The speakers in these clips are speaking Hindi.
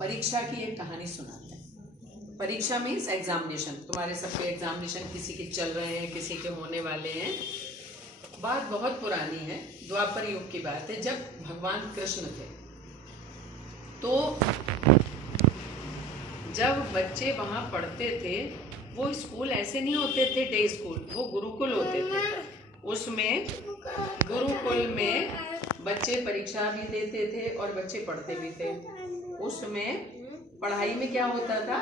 परीक्षा की एक कहानी सुनाते हैं। परीक्षा मीन्स एग्जामिनेशन। तुम्हारे सबके एग्जामिनेशन किसी के चल रहे हैं, किसी के होने वाले हैं। बात बहुत पुरानी है, द्वापर युग की बात है, जब भगवान कृष्ण थे। तो जब बच्चे वहाँ पढ़ते थे, वो स्कूल ऐसे नहीं होते थे डे स्कूल, वो गुरुकुल होते थे। उसमें गुरुकुल में बच्चे परीक्षा भी देते थे और बच्चे पढ़ते भी थे। उसमें पढ़ाई में क्या होता था,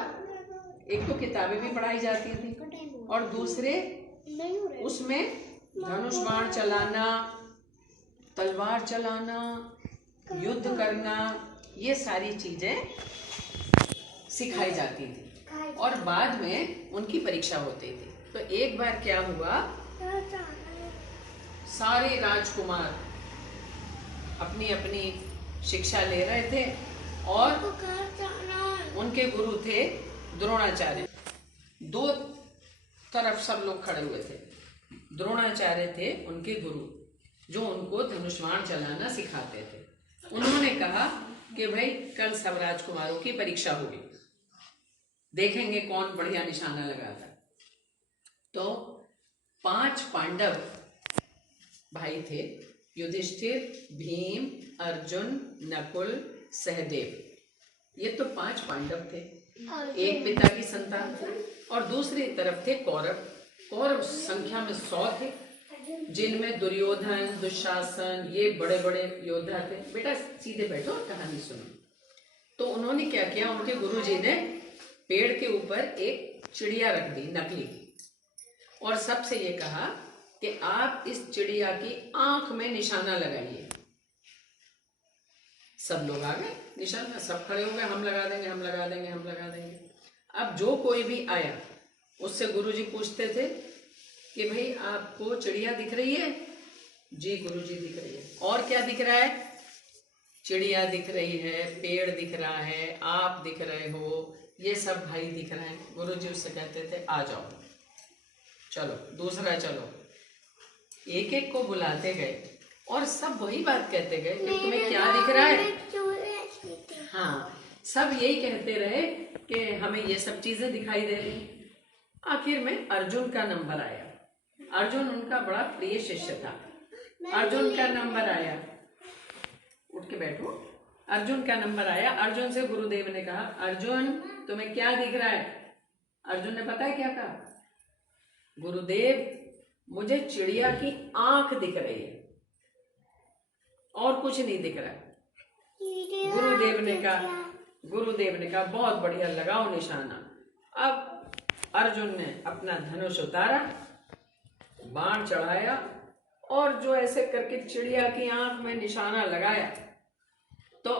एक तो किताबें भी पढ़ाई जाती थी और दूसरे उसमें धनुष बाण चलाना, तलवार चलाना, युद्ध करना, ये सारी चीजें सिखाई जाती थी और बाद में उनकी परीक्षा होती थी। तो एक बार क्या हुआ, सारे राजकुमार अपनी अपनी शिक्षा ले रहे थे और उनके गुरु थे द्रोणाचार्य। दो तरफ सब लोग खड़े हुए थे। द्रोणाचार्य थे उनके गुरु, जो उनको धनुष्बाण चलाना सिखाते थे। उन्होंने कहा कि भाई कल सब राजकुमारों की परीक्षा होगी, देखेंगे कौन बढ़िया निशाना लगाता। तो 5 पांडव भाई थे, युधिष्ठिर, भीम, अर्जुन, नकुल, सहदेव। ये तो 5 पांडव थे, एक पिता की संतान थे। और दूसरी तरफ थे कौरव। कौरव संख्या में 100 थे, जिनमें दुर्योधन, दुशासन, ये बड़े बड़े योद्धा थे। बेटा सीधे बैठो, कहानी सुनो। तो उन्होंने क्या किया, उनके गुरुजी ने पेड़ के ऊपर एक चिड़िया रख दी नकली, और सबसे ये कहा कि आप इस चिड़िया की आंख में निशाना लगाइए। सब लोग आ गए, निशाना, सब खड़े हो गए, हम लगा देंगे, हम लगा देंगे, हम लगा देंगे। अब जो कोई भी आया उससे गुरुजी पूछते थे कि भाई आपको चिड़िया दिख रही है? जी गुरुजी दिख रही है। और क्या दिख रहा है? चिड़िया दिख रही है, पेड़ दिख रहा है, आप दिख रहे हो, ये सब भाई दिख रहे हैं। गुरुजी उससे कहते थे आ जाओ, चलो दूसरा चलो। एक एक को बुलाते गए और सब वही बात कहते गए कि तुम्हें क्या दिख रहा है? हाँ, सब यही कहते रहे कि हमें ये सब चीजें दिखाई दे रही। आखिर में अर्जुन का नंबर आया। अर्जुन उनका बड़ा प्रिय शिष्य था। अर्जुन का नंबर आया, उठ के बैठो। अर्जुन का नंबर आया। अर्जुन से गुरुदेव ने कहा, अर्जुन तुम्हें क्या दिख रहा है? अर्जुन ने पता है क्या कहा? गुरुदेव मुझे चिड़िया की आंख दिख रही है और कुछ नहीं दिख रहा। गुरुदेव ने कहा बहुत बढ़िया, लगाओ निशाना। अब अर्जुन ने अपना धनुष उतारा, बाण चढ़ाया और जो ऐसे करके चिड़िया की आंख में निशाना लगाया, तो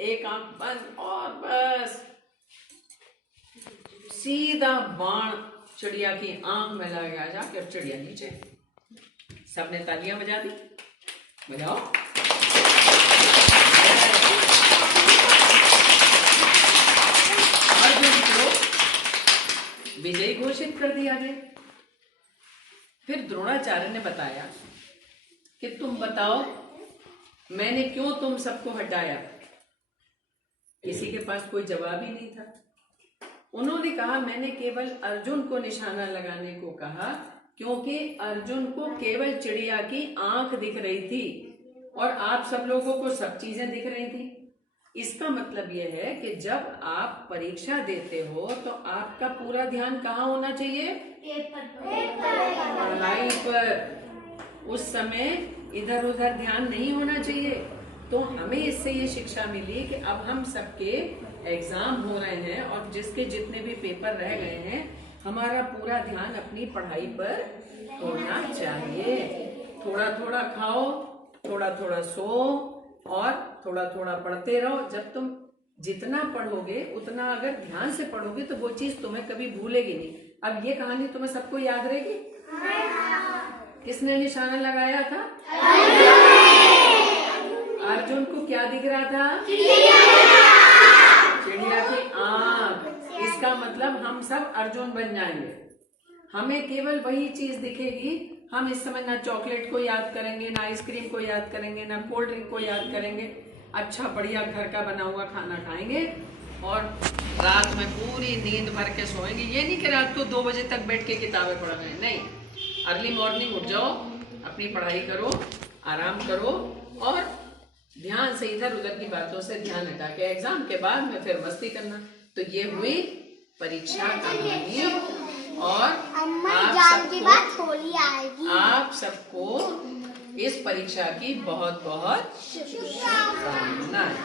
एक आंख बंद और बस सीधा बाण चिड़िया की आंख में लगा जाके और चिड़िया नीचे। सबने तालियां बजा दी, बजाओ। अर्जुन को विजयी घोषित कर दिया गया। फिर द्रोणाचार्य ने बताया कि तुम बताओ मैंने क्यों तुम सबको हटाया? किसी के पास कोई जवाब ही नहीं था। उन्होंने कहा मैंने केवल अर्जुन को निशाना लगाने को कहा, क्योंकि अर्जुन को केवल चिड़िया की आंख दिख रही थी और आप सब लोगों को सब चीजें दिख रही थी। इसका मतलब यह है कि जब आप परीक्षा देते हो तो आपका पूरा ध्यान कहाँ होना चाहिए? पढ़ाई पर। उस समय इधर उधर ध्यान नहीं होना चाहिए। तो हमें इससे ये शिक्षा मिली कि अब हम सबके एग्जाम हो रहे हैं और जिसके जितने भी पेपर रह गए हैं, हमारा पूरा ध्यान अपनी पढ़ाई पर होना चाहिए। थोड़ा थोड़ा खाओ, थोड़ा थोड़ा सो और थोड़ा थोड़ा पढ़ते रहो। जब तुम जितना पढ़ोगे उतना अगर ध्यान से पढ़ोगे तो वो चीज तुम्हें कभी भूलेगी नहीं। अब ये कहानी तुम्हें सबको याद रहेगी? किसने निशाना लगाया था? अर्जुन को क्या दिख रहा था? चिड़िया की आंख। इसका मतलब हम सब अर्जुन बन जाएंगे। हमें केवल वही चीज दिखेगी। हम इस समय ना चॉकलेट को याद करेंगे, ना आइसक्रीम को याद करेंगे, ना कोल्ड ड्रिंक को याद करेंगे। अच्छा बढ़िया घर का बना हुआ खाना खाएंगे और रात में पूरी नींद भर के सोएंगे। ये नहीं कि रात को 2 बजे तक बैठ के किताबें पढ़ रहे हैं, नहीं। अर्ली मॉर्निंग उठ जाओ, अपनी पढ़ाई करो, आराम करो और ध्यान से इधर उधर की बातों से ध्यान हटा के एग्जाम के बाद में फिर मस्ती करना। तो ये हुई परीक्षा कहानी। और आप सबको इस परीक्षा की बहुत बहुत शुभकामनाएं।